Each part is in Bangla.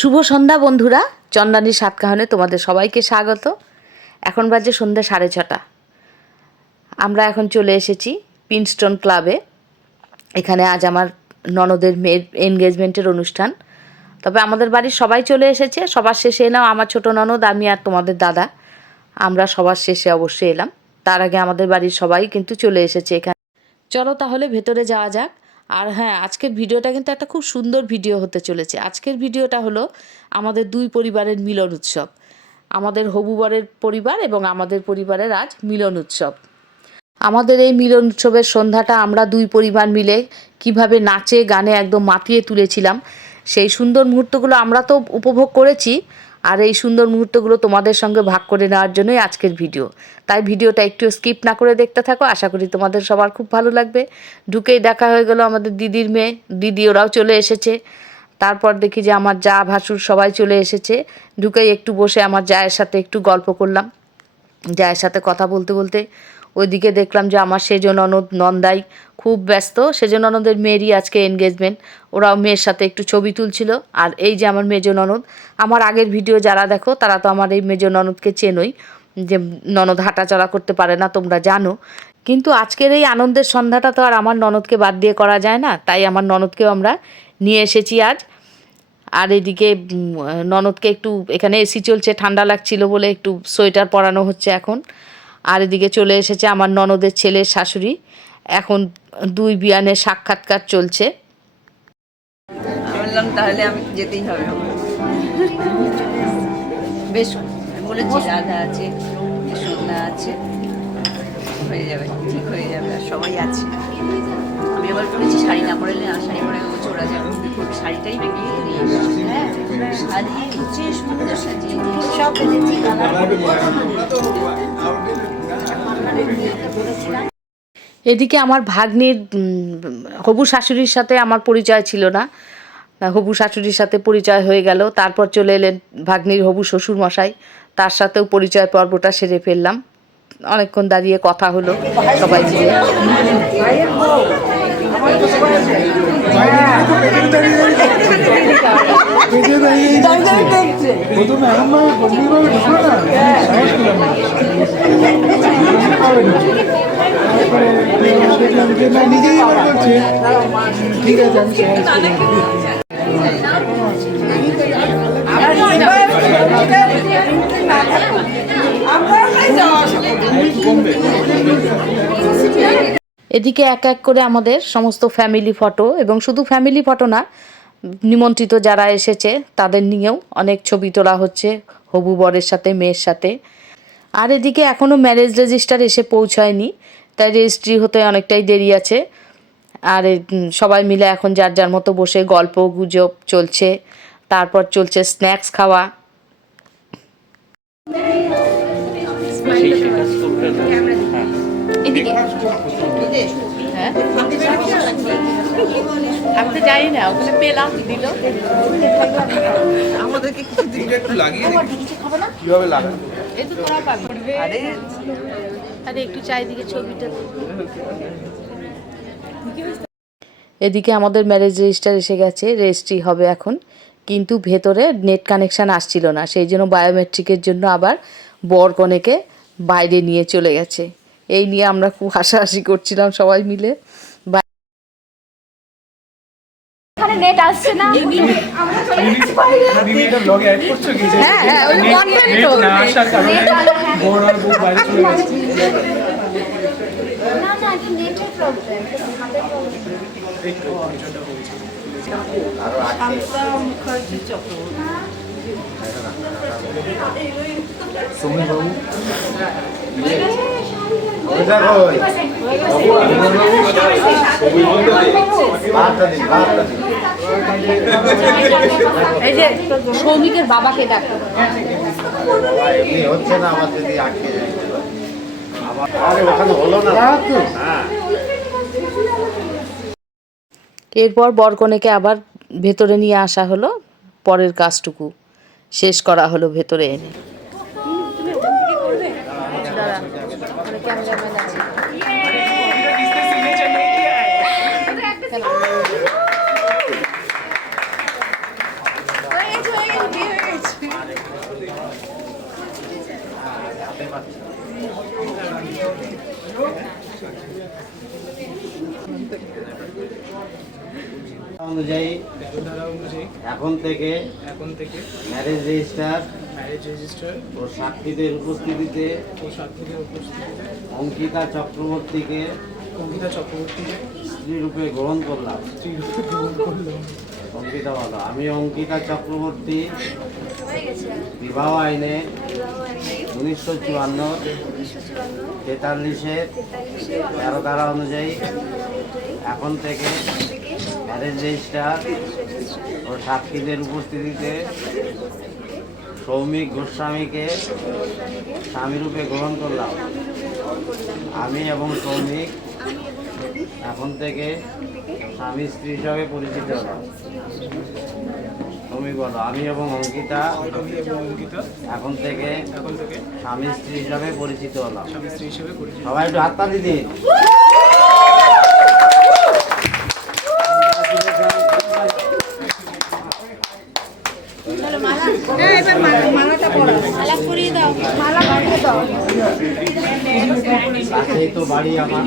শুভ সন্ধ্যা বন্ধুরা, চন্দ্রানীর সাতকাহনে তোমাদের সবাইকে স্বাগত। এখন বাজে সন্ধ্যা 6:30। আমরা এখন চলে এসেছি পিনস্টোন ক্লাবে। এখানে আজ আমার ননদের মেয়ের এনগেজমেন্টের অনুষ্ঠান। তবে আমাদের বাড়ির সবাই চলে এসেছে। সবার শেষে এলাম আমার ছোট ননদ, আমি আর তোমাদের দাদা। আমরা সবার শেষে অবশ্যই এলাম। তার আগে আমাদের বাড়ির সবাই কিন্তু চলে এসেছে এখানে। চলো তাহলে ভেতরে যাওয়া যাক। আর হ্যাঁ, আজকের ভিডিওটা কিন্তু একটা খুব সুন্দর ভিডিও হতে চলেছে। আজকের ভিডিওটা হলো আমাদের দুই পরিবারের মিলন উৎসব। আমাদের হবু বরের পরিবার এবং আমাদের পরিবারের আজ মিলন উৎসব। আমাদের এই মিলন উৎসবের সন্ধ্যাটা আমরা দুই পরিবার মিলে কিভাবে নাচে গানে একদম মাতিয়ে তুলেছিলাম, সেই সুন্দর মুহূর্তগুলো আমরা তো উপভোগ করেছি। আর এই সুন্দর মুহূর্তগুলো তোমাদের সঙ্গে ভাগ করে নেওয়ার জন্যই আজকের ভিডিও। তাই ভিডিওটা একটু স্কিপ না করে দেখতে থাকো। আশা করি তোমাদের সবার খুব ভালো লাগবে। ঢুকেই দেখা হয়ে গেল আমাদের দিদির মেয়ে, দিদি ওরাও চলে এসেছে। তারপর দেখি যে আমার যা ভাসুর সবাই চলে এসেছে। ঢুকেই একটু বসে আমার জায়ের সাথে একটু গল্প করলাম। জায়ের সাথে কথা বলতে বলতে ওইদিকে দেখলাম যে আমার সেজ ননদ নন্দাই খুব ব্যস্ত। সেজ ননদের মেয়েরই আজকে এনগেজমেন্ট, ওরাও মেয়ের সাথে একটু ছবি তুলছিল। আর এই যে আমার মেজ ননদ, আমার আগের ভিডিও যারা দেখো তারা তো আমার এই মেজ ননদকে চেনোই, যে ননদ হাঁটাচলা করতে পারে না, তোমরা জানো। কিন্তু আজকের এই আনন্দের সন্ধ্যাটা তো আর আমার ননদকে বাদ দিয়ে করা যায় না, তাই আমার ননদকেও আমরা নিয়ে এসেছি আজ। আর এদিকে ননদকে একটু, এখানে এসি চলছে, ঠান্ডা লাগছিল বলে একটু সোয়েটার পরানো হচ্ছে এখন। আর এদিকে চলে এসেছে আমার ননদের ছেলের শাশুড়ি। এখন দুই বিয়ানের সাক্ষাৎকার চলছে। বললাম তাহলে আমি যেতেই হবে। বেশ বলেছি, রাধা আছে, সন্ধ্যা আছে, হয়ে যাবে, ঠিক হয়ে যাবে, আর সবাই আছে। আমি আবার বলেছি শাড়ি না পরলে না, শাড়ি পরে বলছে ওরা যাবে, শাড়িটাই বেরিয়ে নিয়ে হ্যাঁ সাজিয়ে গুছিয়ে সুন্দর সাজিয়ে দিয়ে সব বেঁধেছি। এদিকে আমার ভাগ্নির হবু শাশুড়ির সাথে আমার পরিচয় ছিল না। হবু শাশুড়ির সাথে পরিচয় হয়ে গেল। তারপর চলে এলেন ভাগ্নির হবু শ্বশুর মশাই, তার সাথেও পরিচয় পর্বটা সেরে ফেললাম। অনেকক্ষণ দাঁড়িয়ে কথা হলো সবাই মিলে। ঠিক আছে, এদিকে এক এক করে আমাদের সমস্ত ফ্যামিলি ফটো, এবং শুধু ফ্যামিলি ফটো না, নিমন্ত্রিত যারা এসেছে তাদের নিয়েও অনেক ছবি তোলা হচ্ছে হবু বরের সাথে, মেয়ের সাথে। আর এদিকে এখনও ম্যারেজ রেজিস্টার এসে পৌঁছায়নি, তাই রেজিস্ট্রি হতে অনেকটাই দেরি আছে। আর সবাই মিলে এখন যার যার মতো বসে গল্প গুজব চলছে। তারপর চলছে স্ন্যাক্স খাওয়া। আমি তো জানি না, ওখানে পেলাম দিল। আমাদেরকে কিছু দিন একটু লাগিয়ে কিভাবে লাগানো এই তো তোরা পাবি। আরে একটু চারিদিকে ছবিটা। এদিকে আমাদের ম্যারেজ রেজিস্টার এসে গেছে, রেজিস্ট্রি হবে এখন। কিন্তু ভেতরে নেট কানেকশান আসছিল না, সেই জন্য বায়োমেট্রিকের জন্য আবার বর কনেকে বাইরে নিয়ে চলে গেছে। এই নিয়ে আমরা খুব হাসাহাসি করছিলাম সবাই মিলে। নেট আসছে না, হ্যাঁ হ্যাঁ, ওই কনটেন্ট তো না না, এটা নেটের প্রবলেম, হাতের এই যে সৌমিকের বাবাকে ডাকো। হচ্ছে না আমার যদি আটকে যায় ওখানে হলো না। এরপর বরকনেকে আবার ভেতরে নিয়ে আসা হলো, পরের কাজটুকু শেষ করা হলো ভেতরে এনে। অনুযায়ী এখন থেকে ম্যারেজ রেজিস্টার ও সাক্ষীদের উপস্থিতিতে অঙ্কিতা চক্রবর্তীকে স্ত্রী রূপে গ্রহণ করলাম। অঙ্কিতা বলো। আমি অঙ্কিতা চক্রবর্তী বিবাহ আইনে 1954 43-এর 13 ধারা অনুযায়ী এখন থেকে ম্যারেজ রেজিস্টার ও সাক্ষীদের উপস্থিতিতে সৌমিক গোস্বামীকে স্বামীরূপে গ্রহণ করলাম। আমি এবং সৌমিক এখন থেকে স্বামী স্ত্রী হিসাবে পরিচিত হলাম। সৌমিক বলো। আমি এবং অঙ্কিতা এখন থেকে স্বামী স্ত্রী হিসাবে পরিচিত হলাম। সবাই একটু হাততালি দিন। কাছেই তো বাড়ি আমার।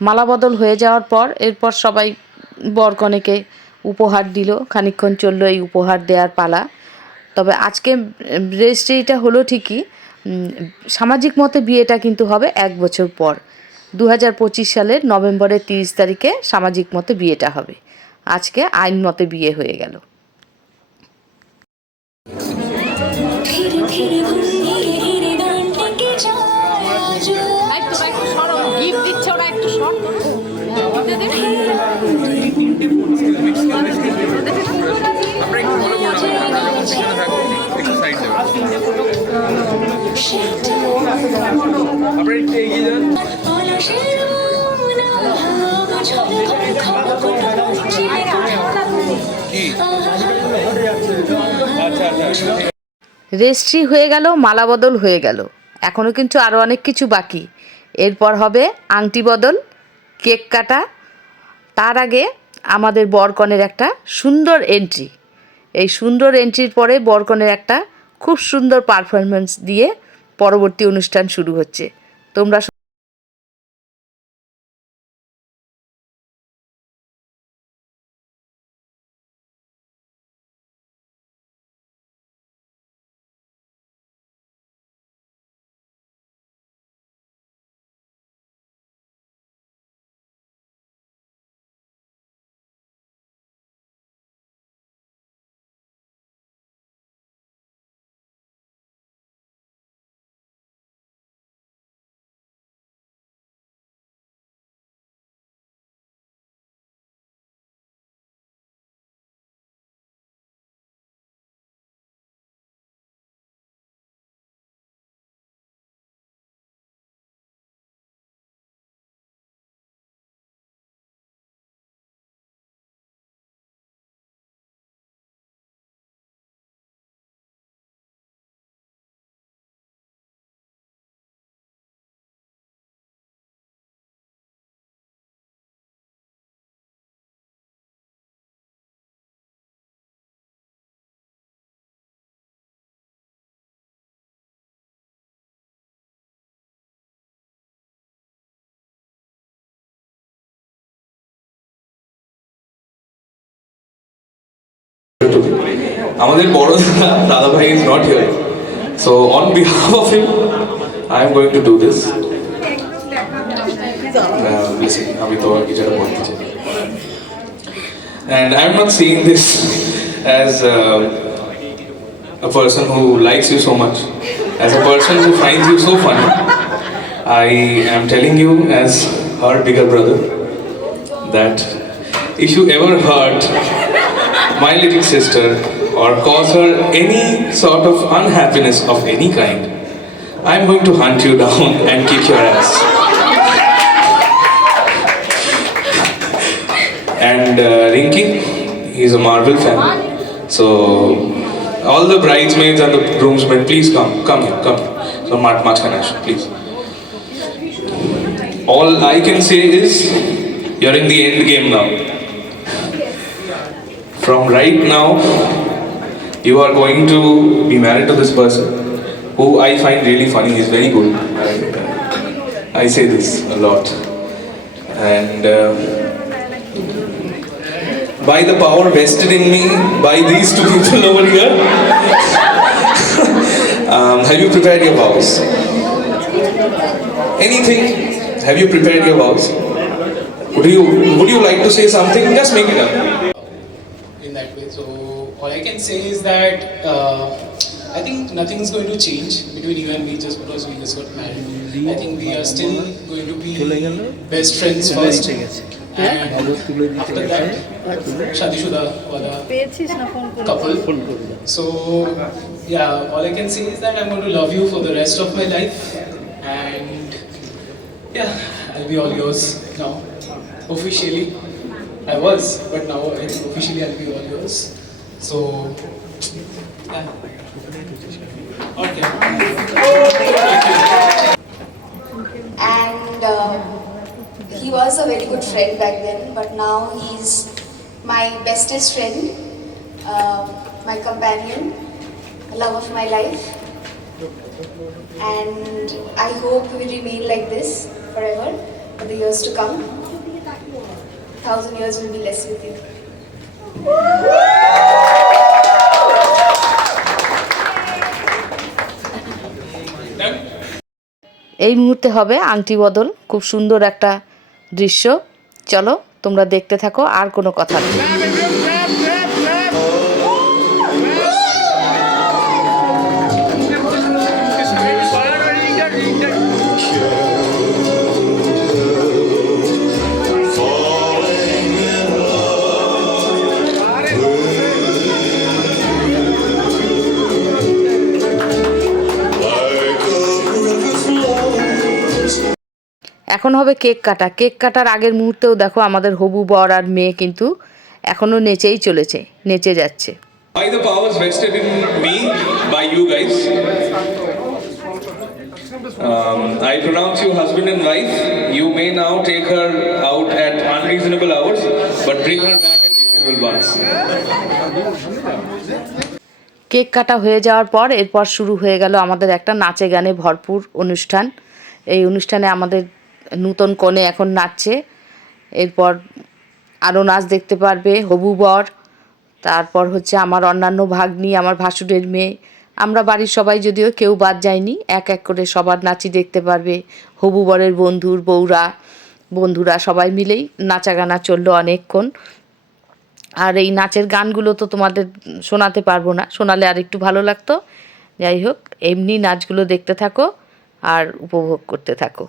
মালা বদল হয়ে যাওয়ার পর এরপর সবাই বরকনেকে উপহার দিল। খানিকক্ষণ চললো এই উপহার দেওয়ার পালা। তবে আজকে রেজিস্ট্রিটা হলো ঠিকই, সামাজিক মতে বিয়েটা কিন্তু হবে 1 বছর পর। 2025 সালের নভেম্বরের 30 তারিখে সামাজিক মতে বিয়েটা হবে। আজকে আইন মতে বিয়ে হয়ে গেল। রেজিস্ট্রি হয়ে গেল, মালা বদল হয়ে গেল, এখনও কিন্তু আরও অনেক কিছু বাকি। এরপর হবে আংটি বদল, কেক কাটা। তার আগে আমাদের বরকনের একটা সুন্দর এন্ট্রি। এই সুন্দর এন্ট্রির পরে বরকনের একটা খুব সুন্দর পারফরমেন্স দিয়ে পরবর্তী অনুষ্ঠান শুরু হচ্ছে। তোমরা আমাদের বড় দাদা ভাই is not here. So on behalf of him, I am going to do this. Listen, আমি তো আর কিছু বলতে চাই। And I am not seeing this as a person who likes you so much, as a person who finds you so funny. I am telling you as her bigger brother that if you ever hurt my little sister or cause her any sort of unhappiness of any kind, I'm going to hunt you down and kick your ass. And Rinky, he's a Marvel fan. So all the bridesmaids and the groomsmen, please come here. So much can I show, please. All I can say is, you're in the end game now. From right now, you are going to be married to this person, who I find really funny. He's very good. And, I say this a lot. And by the power vested in me by these two people over here, have you prepared your vows? Anything? Have you prepared your vows? Would you like to say something? Just make it up. In that way, so all I can say is that I think nothing's going to change between you and me just because we just got married. I think we are still going to be best friends first, and after that, shadi shuda wala couple. So yeah, all I can say is that I'm going to love you for the rest of my life, and yeah, I'll be all yours now. Officially, I was, but now officially I'll be all yours. So, yeah. Okay. And he was a very good friend back then, but now he's my bestest friend, my companion, love of my life. And I hope we remain like this forever for the years to come. 1,000 years will be less with you. এই মুহূর্তে হবে আংটি বদল, খুব সুন্দর একটা দৃশ্য। চলো তোমরা দেখতে থাকো, আর কোনো কথা নেই। এখন হবে কেক কাটা। কেক কাটার আগের মুহূর্তেও দেখো আমাদের হবু বর আর মেয়ে কিন্তু এখনো নেচেই চলেছে, নেচে যাচ্ছে। By the powers vested in me by you guys, I pronounce you husband and wife. You may now take her out at unreasonable hours, but bring her back at reasonable ones. Cake কাটা হয়ে যাওয়ার পর এরপর শুরু হয়ে গেল আমাদের একটা নাচে গানে ভরপুর অনুষ্ঠান। এই অনুষ্ঠানে আমাদের নূতন কনে এখন নাচছে, এরপর আরও নাচ দেখতে পারবে হবু বর, তারপর হচ্ছে আমার অন্যান্য ভাগ্নি, আমার ভাসুরের মেয়ে, আমরা বাড়ির সবাই যদিও কেউ বাদ যায়নি, এক এক করে সবার নাচই দেখতে পারবে। হবু বরের বন্ধুরা সবাই মিলেই নাচা গানা চললো অনেকক্ষণ। আর এই নাচের গানগুলো তো তোমাদের শোনাতে পারবো না, শোনালে আর একটু ভালো লাগতো। যাই হোক, এমনি নাচগুলো দেখতে থাকো আর উপভোগ করতে থাকো।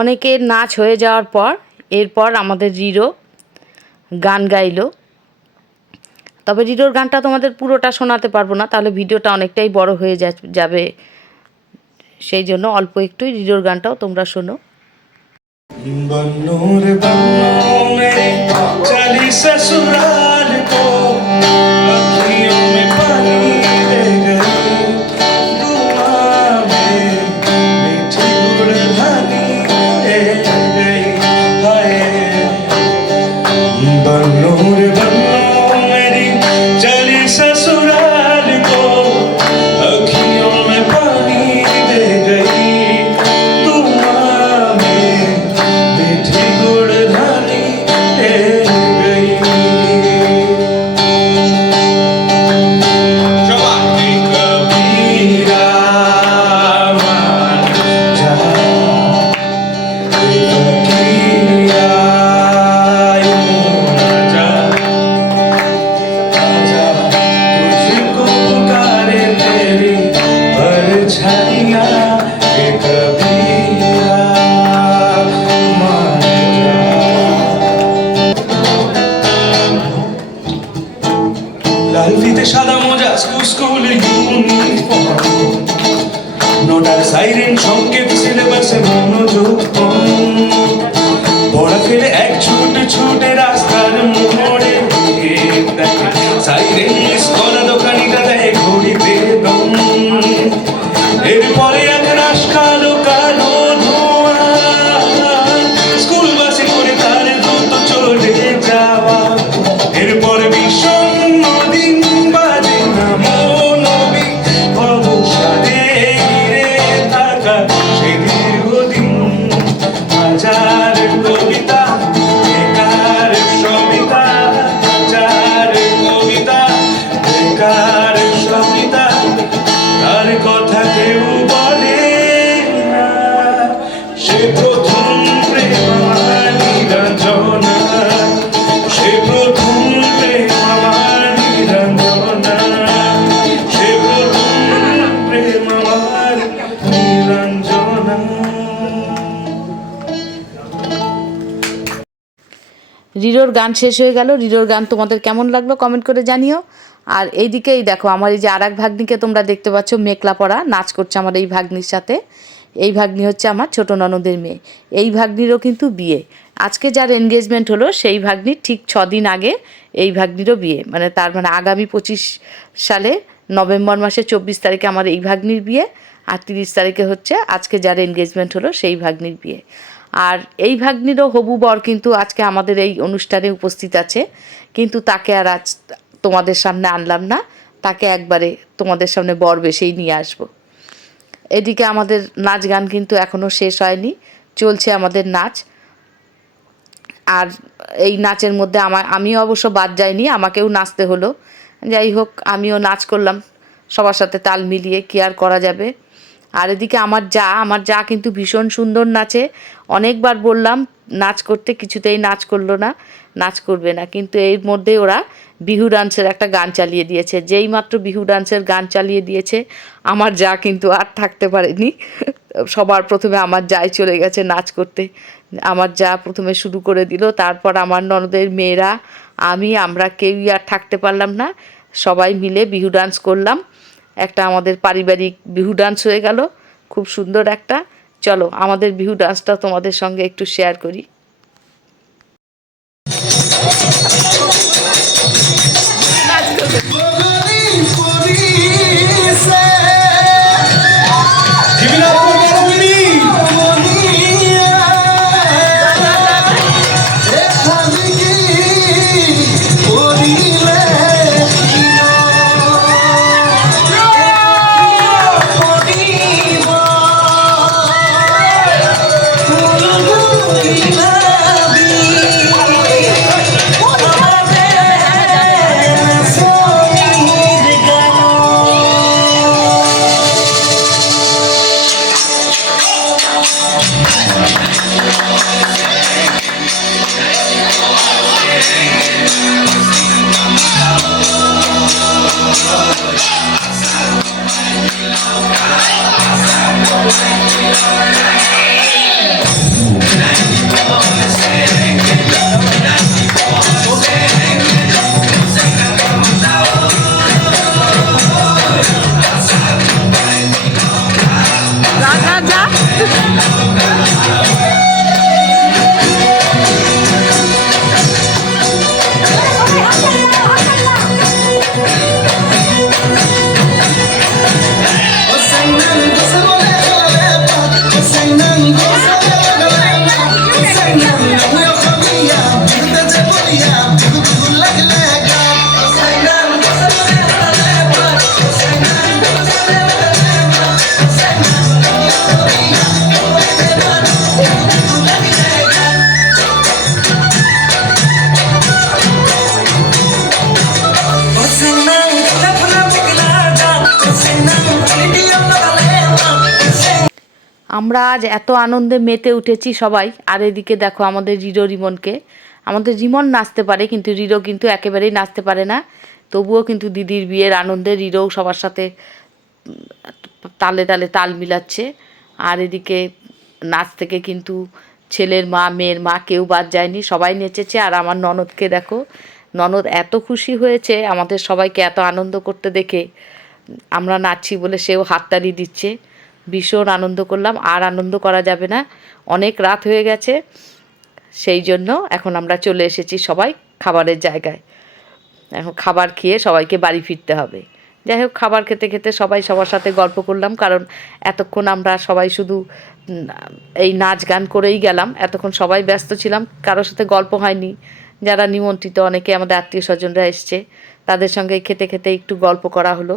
অনেকের নাচ হয়ে যাওয়ার পর এরপর আমাদের রিরো গান গাইলো। তবে রিরোর গানটা তোমাদের পুরোটা শোনাতে পারবো না, তাহলে ভিডিওটা অনেকটাই বড় হয়ে যাবে, সেই জন্য অল্প একটুই রিরোর গানটাও তোমরা শোনো। बन्नूर बन्नू में चली ससुराल को, अखियों में पानी दे गई, दुआ में मीठी गुड़धानी दे गई। हाय बन्नूर बन्नू मेरी चली ससुराल को, अखियों में पानी दे गई, লাল ফিতে সাদা মোজা স্কুলের ইউনিফর্ম, নোটার সাইরেন সংকেত সিলেবাসে মনোযোগ কম, পড়া ফেলে এক ছুটে রাস্তার মোড়ে দেখে সাইরেন মিস করা দোকানিটা দেয় ঘড়িতে দম। এরপরে এক রাশ কালো কালো ধোঁয়া, স্কুল বাসে করে তার দ্রুত চলে যাওয়া। এরপরে বিষণ্ণ দিন বাজে না মনোবি, অবসাদে ঘিরে থাকা সে দীর্ঘদিন। হাজার কবিতা বেকার সবিতা, হাজার কবিতা বেকার সবিতা, তার কথা কেউ বলে না। সে প্রথম প্রেম আমার নিরঞ্জনা, সে প্রথম প্রেম আমার নিরঞ্জনা, সে প্রথম প্রেম আমার নিরঞ্জনা। রিরোর গান শেষ হয়ে গেল। রিরোর গান তোমাদের কেমন লাগলো কমেন্ট করে জানিও। আর এইদিকেই দেখো আমার এই যে আর এক ভাগ্নিকে তোমরা দেখতে পাচ্ছ, মেকলা পরা নাচ করছে আমার এই ভাগ্নির সাথে। এই ভাগ্নি হচ্ছে আমার ছোট ননদের মেয়ে। এই ভাগ্নিরও কিন্তু বিয়ে। আজকে যার এনগেজমেন্ট হলো সেই ভাগ্নির ঠিক 6 দিন আগে এই ভাগ্নিরও বিয়ে, মানে তার মানে আগামী 25 সালে নভেম্বর মাসে 24 তারিখে আমার এই ভাগ্নির বিয়ে, আর 30 তারিখে হচ্ছে আজকে যার এনগেজমেন্ট হলো সেই ভাগ্নির বিয়ে। আর এই ভাগ্নিরও হবু বর কিন্তু আজকে আমাদের এই অনুষ্ঠানে উপস্থিত আছে, কিন্তু তাকে আর আজ তোমাদের সামনে আনলাম না, তাকে একবারে তোমাদের সামনে বর বেশেই নিয়ে আসবো। এদিকে আমাদের নাচ গান কিন্তু এখনও শেষ হয়নি, চলছে আমাদের নাচ। আর এই নাচের মধ্যে আমিও অবশ্য বাদ যাইনি, আমাকেও নাচতে হলো। যাই হোক, আমিও নাচ করলাম সবার সাথে তাল মিলিয়ে, কি আর করা যাবে। আর এদিকে আমার যা কিন্তু ভীষণ সুন্দর নাচে। অনেকবার বললাম নাচ করতে, কিছুতেই নাচ করলো না, নাচ করবে না। কিন্তু এর মধ্যে ওরা বিহু ডান্সের একটা গান চালিয়ে দিয়েছে। যেই মাত্র বিহু ডান্সের গান চালিয়ে দিয়েছে, আমার যা কিন্তু আর থাকতে পারেনি। সবার প্রথমে আমার যাই চলে গেছে নাচ করতে। আমার যা প্রথমে শুরু করে দিল, তারপর আমার ননদের মেয়েরা, আমরা কেউই আর থাকতে পারলাম না। সবাই মিলে বিহু ডান্স করলাম। একটা আমাদের পারিবারিক বিহু ডান্স হয়ে গেল, খুব সুন্দর একটা। চলো আমাদের বিহু ডান্সটা তোমাদের সঙ্গে একটু শেয়ার করি। Love. আমরা আজ এত আনন্দে মেতে উঠেছি সবাই। আর এদিকে দেখো আমাদের রিমনকে, আমাদের রিমন নাচতে পারে কিন্তু রিরো কিন্তু একেবারেই নাচতে পারে না। তবুও কিন্তু দিদির বিয়ের আনন্দে রিরোও সবার সাথে তালে তালে তাল মিলাচ্ছে। আর এদিকে নাচ থেকে কিন্তু ছেলের মা মেয়ের মা কেউ বাদ যায়নি, সবাই নেচেছে। আর আমার ননদকে দেখো, ননদ এত খুশি হয়েছে আমাদের সবাইকে এত আনন্দ করতে দেখে, আমরা নাচছি বলে সেও হাততালি দিচ্ছে। ভীষণ আনন্দ করলাম, আর আনন্দ করা যাবে না, অনেক রাত হয়ে গেছে। সেই জন্য এখন আমরা চলে এসেছি সবাই খাবারের জায়গায়। এখন খাবার খেয়ে সবাইকে বাড়ি ফিরতে হবে। যাই হোক, খাবার খেতে খেতে সবাই সবার সাথে গল্প করলাম, কারণ এতক্ষণ আমরা সবাই শুধু এই নাচ গান করেই গেলাম। এতক্ষণ সবাই ব্যস্ত ছিলাম, কারোর সাথে গল্প হয়নি। যারা নিমন্ত্রিত অনেকে আমাদের আত্মীয় স্বজনরা এসছে, তাদের সঙ্গে খেতে খেতে একটু গল্প করা হলো।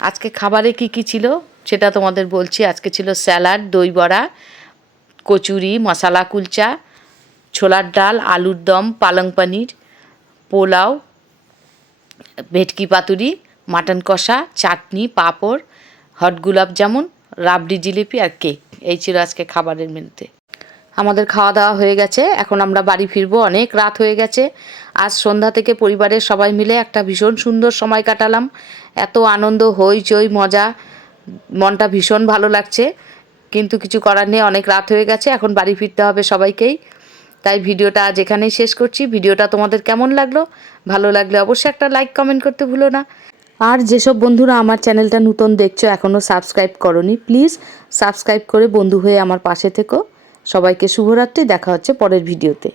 আজকে খাবারে কি কি ছিল সেটা তোমাদের বলছি। আজকে ছিল স্যালাড, দই বড়া, কচুরি, মশলা কুলচা, ছোলার ডাল, আলুর দম, পালং পনির, পোলাও, ভেটকি পাতুরি, মাটন কষা, চাটনি, পাঁপড়, হট গোলাপ জামুন, রাবড়ি জিলিপি আর কেক। এই ছিল আজকে খাবারের মেনুতে। আমাদের খাওয়া দাওয়া হয়ে গেছে, এখন আমরা বাড়ি ফিরবো, অনেক রাত হয়ে গেছে। আজ সন্ধ্যা থেকে পরিবারের সবাই মিলে একটা ভীষণ সুন্দর সময় কাটালাম। এত আনন্দ, হইচই, মজা, মনটা ভীষণ ভালো লাগছে। কিন্তু কিছু করার নেই, অনেক রাত হয়ে গেছে, এখন বাড়ি ফিরতে হবে সবাইকেই। তাই ভিডিওটা আজ এখানেই শেষ করছি। ভিডিওটা তোমাদের কেমন লাগলো? ভালো লাগলে অবশ্যই একটা লাইক কমেন্ট করতে ভুলো না। আর যেসব বন্ধুরা আমার চ্যানেলটা নতুন দেখছো, এখনও সাবস্ক্রাইব করোনি, প্লিজ সাবস্ক্রাইব করে বন্ধু হয়ে আমার পাশে থেকো। সবাইকে শুভরাত্রি, দেখা হচ্ছে পরের ভিডিওতে।